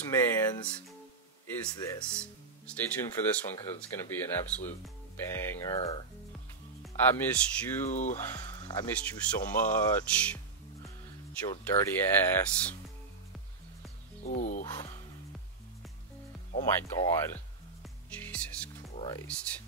whose man's is this? Stay tuned for this one because it's going to be an absolute banger. I missed you. I missed you so much. Your dirty ass. Ooh. Oh my god. Jesus Christ.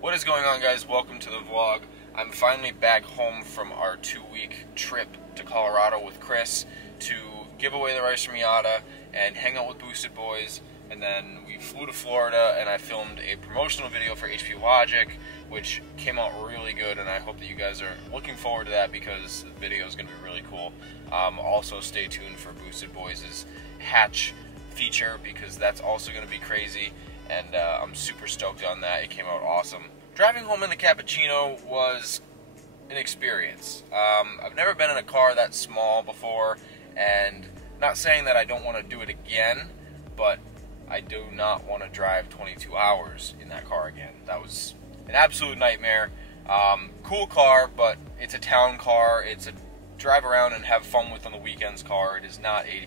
What is going on, guys? Welcome to the vlog. I'm finally back home from our 2-week trip to Colorado with Chris to give away the rice from Miata and hang out with Boosted Boys. And then we flew to Florida and I filmed a promotional video for HP Logic, which came out really good, and I hope that you guys are looking forward to that because the video is going to be really cool. Also stay tuned for Boosted Boys' hatch feature because that's also going to be crazy, and I'm super stoked on that. It came out awesome. Driving home in the Cappuccino was an experience. I've never been in a car that small before, and not saying that I don't want to do it again, but I do not want to drive 22 hours in that car again. That was an absolute nightmare. Cool car, but it's a town car. It's a drive around and have fun with on the weekends car. It is not a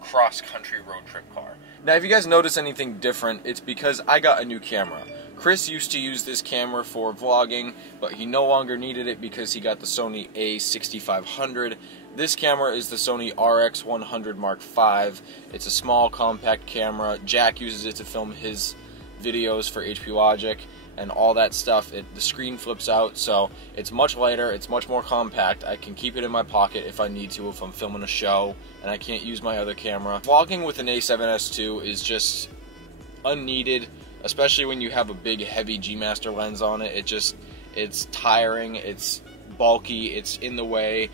cross-country road trip car. Now, if you guys notice anything different, it's because I got a new camera. Chris used to use this camera for vlogging, but he no longer needed it because he got the Sony A6500. This camera is the Sony RX100 Mark V. It's a small, compact camera. Jack uses it to film his videos for HP Logic and all that stuff. The screen flips out, so it's much lighter, it's much more compact. I can keep it in my pocket if I need to, if I'm filming a show and I can't use my other camera. Vlogging with an A7S II is just unneeded, especially when you have a big, heavy G Master lens on it. It's tiring, it's bulky, it's in the way.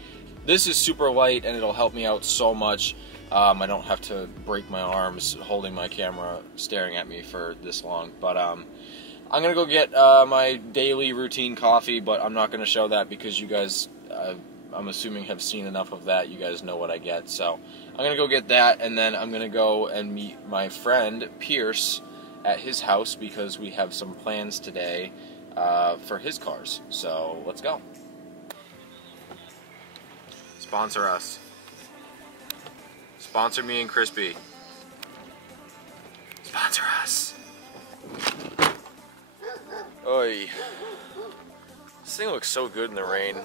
This is super light and it'll help me out so much. I don't have to break my arms holding my camera staring at me for this long. But I'm gonna go get my daily routine coffee, but I'm not gonna show that because you guys, I'm assuming, have seen enough of that. You guys know what I get. So I'm gonna go get that, and then I'm gonna go and meet my friend Pierce at his house because we have some plans today for his cars. So let's go. Sponsor us. Sponsor me and Crispy. Sponsor us. Oi. This thing looks so good in the rain.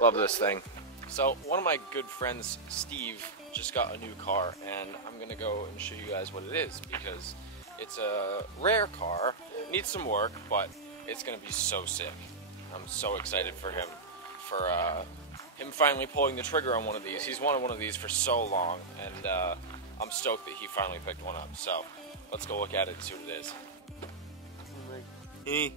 Love this thing. So, one of my good friends, Steve, just got a new car, and I'm gonna go and show you guys what it is because it's a rare car. It needs some work, but it's gonna be so sick. I'm so excited for him. For him finally pulling the trigger on one of these. He's wanted one of these for so long, and I'm stoked that he finally picked one up. So let's go look at it and see what it is.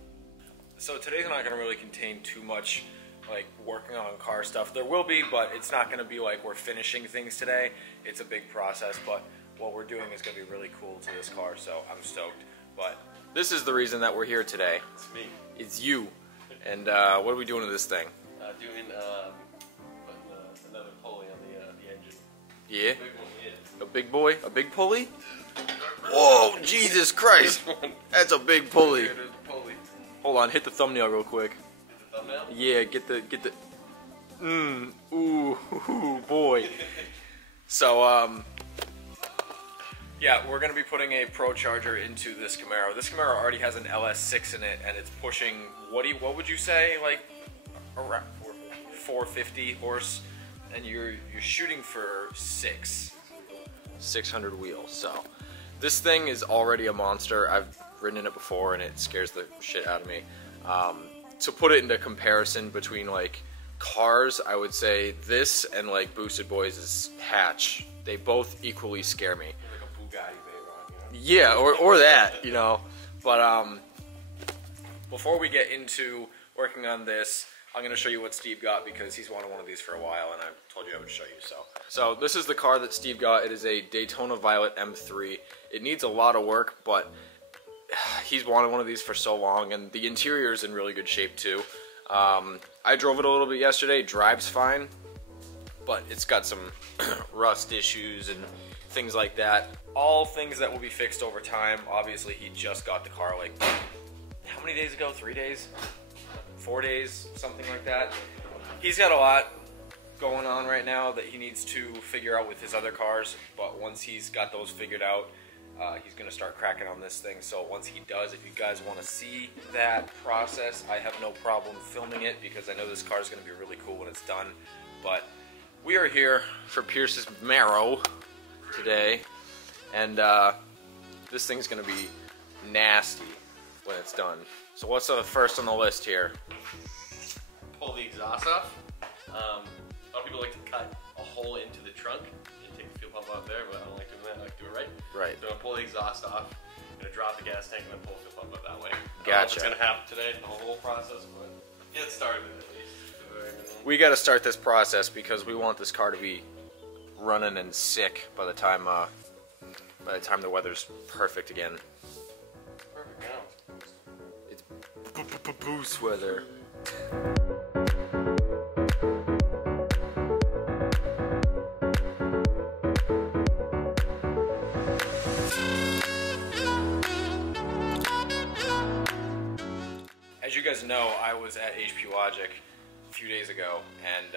So today's not going to really contain too much like working on car stuff. There will be, but it's not going to be like we're finishing things today. It's a big process, but what we're doing is going to be really cool to this car, so I'm stoked. But this is the reason that we're here today. It's me. It's you. And what are we doing to this thing? Doing another pulley on the engine. Yeah? Big one, yeah. A big boy? A big pulley? Whoa, Jesus Christ! That's a big pulley. Here, there's a pulley. Hold on, hit the thumbnail real quick. Hit the thumbnail? Yeah, get the. Ooh, boy. So yeah, we're gonna be putting a Pro Charger into this Camaro. This Camaro already has an LS6 in it, and it's pushing what would you say, like around 450 horse, and you're shooting for 600 wheels. So this thing is already a monster. I've ridden in it before and it scares the shit out of me. To put it into comparison between like cars, I would say this and like Boosted Boys' hatch, they both equally scare me. Like a Bugatti Veyron, you know? Yeah, or that, you know. But before we get into working on this, I'm going to show you what Steve got because he's wanted one of these for a while and I told you I would show you. So this is the car that Steve got. It is a Daytona Violet M3. It needs a lot of work, but he's wanted one of these for so long, and the interior is in really good shape too. I drove it a little bit yesterday. Drives fine, but it's got some rust issues and things like that. All things that will be fixed over time. Obviously, he just got the car like, how many days ago? 3 days? 4 days? Something like that. He's got a lot going on right now that he needs to figure out with his other cars, but once he's got those figured out, he's going to start cracking on this thing. So once he does, if you guys want to see that process, I have no problem filming it because I know this car is going to be really cool when it's done. But we are here for Pierce's CAMARO today, and this thing's going to be nasty when it's done. So what's the first on the list here? Pull the exhaust off. A lot of people like to cut a hole into the trunk and take the fuel pump out there, but I don't like doing that. I like to do it right. Right. So I'm gonna pull the exhaust off. I'm gonna drop the gas tank and then pull the fuel pump out that way. Gotcha. It's gonna happen today, the whole process, but get started at least. We got to start this process because we want this car to be running and sick by the time the weather's perfect again. Perfect now. It's boost weather. As you guys know, I was at HP Logic a few days ago, and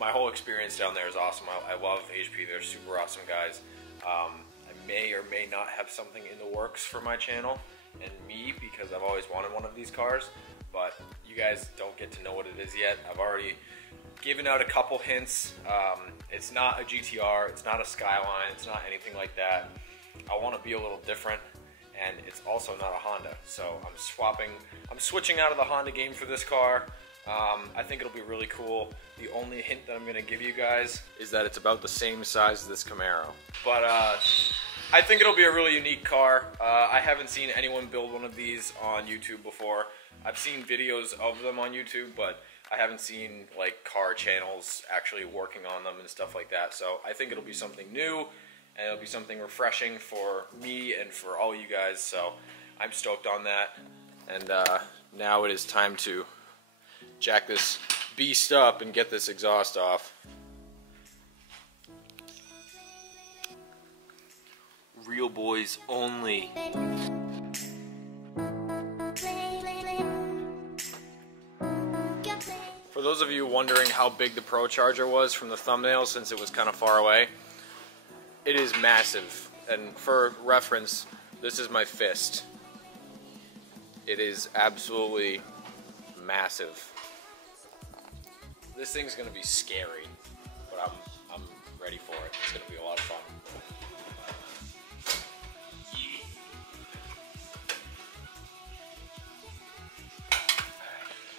my whole experience down there is awesome. I love HP, they're super awesome guys. I may or may not have something in the works for my channel and me because I've always wanted one of these cars, but you guys don't get to know what it is yet. I've already given out a couple hints. It's not a GTR, it's not a Skyline, it's not anything like that. I want to be a little different, and it's also not a Honda. So I'm switching out of the Honda game for this car. I think it'll be really cool. The only hint that I'm going to give you guys is that it's about the same size as this CAMARO. But I think it'll be a really unique car. I haven't seen anyone build one of these on YouTube before. I've seen videos of them on YouTube, but I haven't seen like car channels actually working on them and stuff like that. So I think it'll be something new, and it'll be something refreshing for me and for all you guys. So I'm stoked on that. And now it is time to jack this beast up and get this exhaust off. Real boys only. For those of you wondering how big the Pro Charger was from the thumbnail, since it was kind of far away, it is massive. And for reference, this is my fist. It is absolutely massive. This thing's gonna be scary, but I'm ready for it. It's gonna be a lot of fun.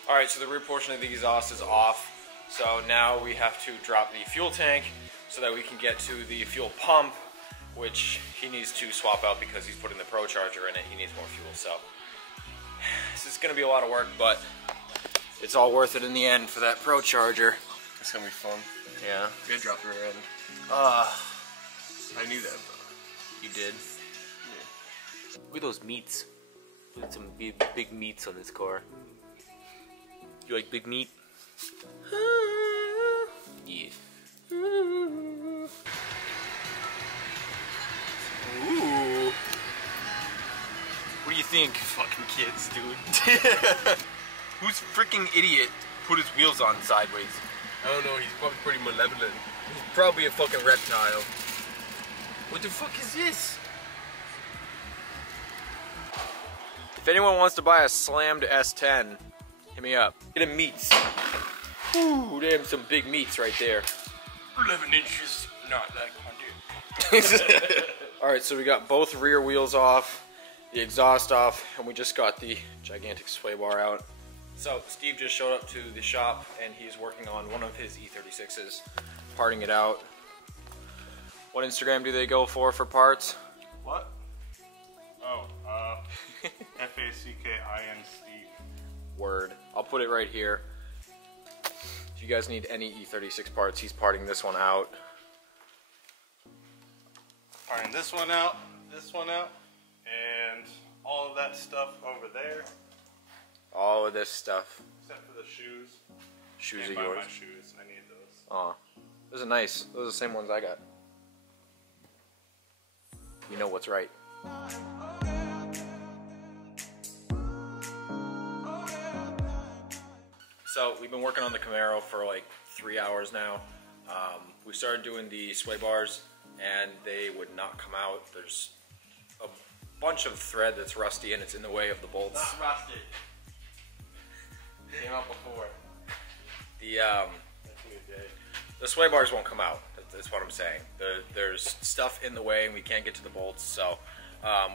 Alright, so the rear portion of the exhaust is off. So now we have to drop the fuel tank so that we can get to the fuel pump, which he needs to swap out because he's putting the Pro Charger in it. He needs more fuel, so this is gonna be a lot of work, but it's all worth it in the end for that Pro Charger. It's gonna be fun. Yeah. Good drop the rear end. I knew that though. You did? Yeah. Look at those meats. Look at some big meats on this car. You like big meat? Yeah. Ooh. What do you think? Fucking kids, dude. Who's freaking idiot put his wheels on sideways? I don't know, he's probably pretty malevolent. He's probably a fucking reptile. What the fuck is this? If anyone wants to buy a slammed S10, hit me up. Get a meats. Ooh, damn, some big meats right there. 11 inches, not like 100. Alright, so we got both rear wheels off, the exhaust off, and we just got the gigantic sway bar out. So Steve just showed up to the shop and he's working on one of his E36s, parting it out. What Instagram do they go for parts? What? Oh, F-A-C-K-I-N Steve. Word. I'll put it right here. If you guys need any E36 parts, he's parting this one out. Parting this one out, and all of that stuff over there. All of this stuff. Except for the shoes. Shoes Can't are buy yours. my shoes. I need those. Aw. Those are nice. Those are the same ones I got. You know what's right. So we've been working on the Camaro for like 3 hours now. We started doing the sway bars and they would not come out. There's a bunch of thread that's rusty and it's in the way of the bolts. Not rusted. Came out before. The sway bars won't come out. That's what I'm saying. There's stuff in the way and we can't get to the bolts. So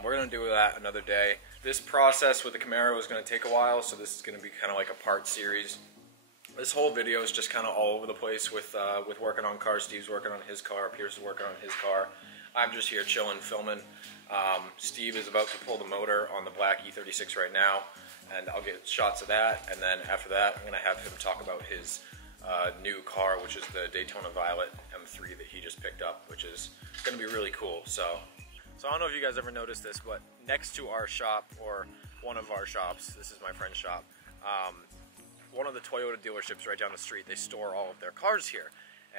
we're gonna do that another day. This process with the Camaro is gonna take a while. So this is gonna be kind of like a part series. This whole video is just kind of all over the place with working on cars. Steve's working on his car. Pierce is working on his car. I'm just here chilling, filming. Steve is about to pull the motor on the black E36 right now, and I'll get shots of that. And then after that, I'm gonna have him talk about his new car, which is the Daytona Violet M3 that he just picked up, which is gonna be really cool. So I don't know if you guys ever noticed this, but next to our shop, or one of our shops, this is my friend's shop, one of the Toyota dealerships right down the street, they store all of their cars here,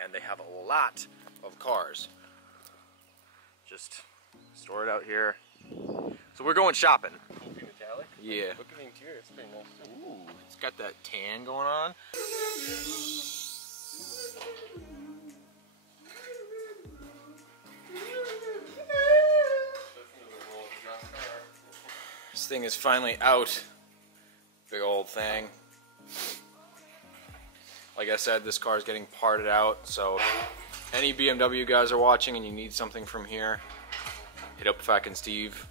and they have a lot of cars. Just store it out here. So we're going shopping. Metallic? Yeah. Look at the interior, it's pretty nice. Ooh, it's got that tan going on. This thing is finally out. Big old thing. Like I said, this car is getting parted out, so any BMW guys are watching and you need something from here, hit up fucking Steve.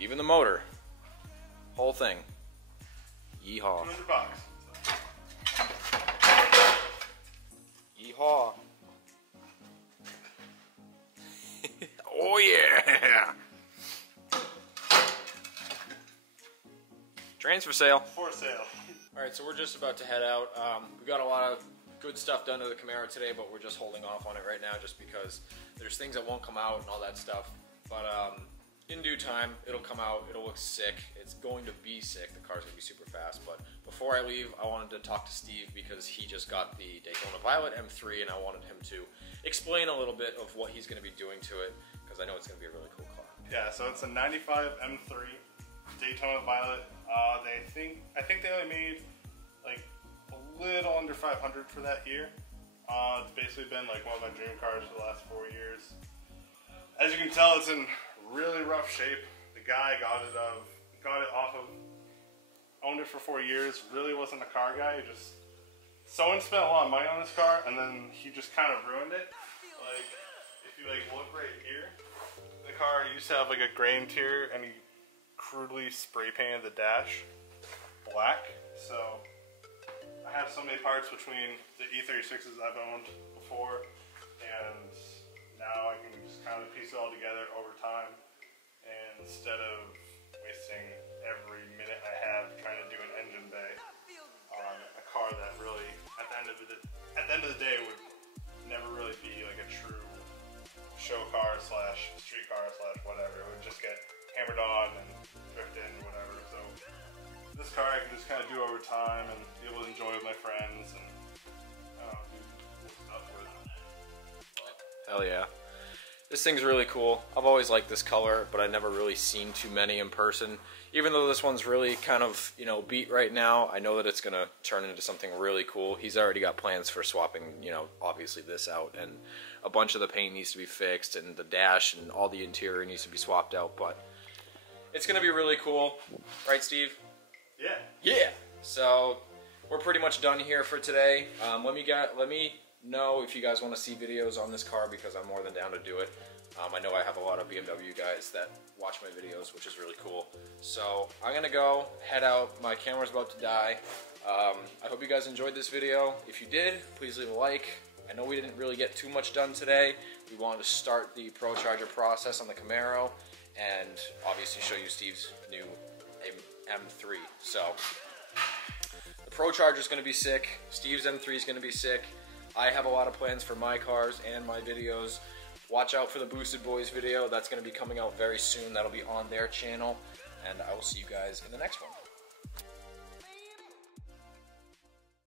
Even the motor. Whole thing. Yeehaw. $200. Yeehaw. Oh yeah! Transfer sale. For sale. Alright, so we're just about to head out. We got a lot of good stuff done to the Camaro today, but we're just holding off on it right now just because there's things that won't come out and all that stuff. But in due time, it'll come out, it'll look sick. It's going to be sick, the car's gonna be super fast. But before I leave, I wanted to talk to Steve because he just got the Daytona Violet M3 and I wanted him to explain a little bit of what he's gonna be doing to it, because I know it's gonna be a really cool car. Yeah, so it's a 95 M3 Daytona Violet. I think they only made like a little under 500 for that year. It's basically been like one of my dream cars for the last 4 years. As you can tell, it's in really rough shape. The guy got it off of, owned it for 4 years. Really wasn't a car guy. Someone spent a lot of money on this car, and then he just kind of ruined it. Like, if you like look right here, the car used to have like a gray interior, and he crudely spray painted the dash black. So I have so many parts between the E36s I've owned before, and now I can just kind of piece it all together over time. And instead of wasting every minute I have trying to do an engine bay on a car that really, at the end of the day, would never really be like a true show car slash street car slash whatever. It would just get hammered on and drift in or whatever. So this car I can just kind of do over time and be able to enjoy with my friends and do cool stuff with. Hell yeah. This thing's really cool. I've always liked this color, but I've never really seen too many in person. Even though this one's really kind of, you know, beat right now, I know that it's gonna turn into something really cool. He's already got plans for swapping, you know, obviously this out, and a bunch of the paint needs to be fixed, and the dash and all the interior needs to be swapped out, but it's gonna be really cool. Right, Steve? Yeah. Yeah! So, we're pretty much done here for today. Let me know if you guys want to see videos on this car, because I'm more than down to do it. I know I have a lot of BMW guys that watch my videos, which is really cool. So I'm gonna go head out. My camera's about to die. I hope you guys enjoyed this video. If you did, please leave a like. I know we didn't really get too much done today. We wanted to start the Pro Charger process on the Camaro and obviously show you Steve's new M3. So the Pro Charger is going to be sick. Steve's M3 is going to be sick. I have a lot of plans for my cars and my videos. Watch out for the Boosted Boys video. That's going to be coming out very soon. That'll be on their channel. And I will see you guys in the next one.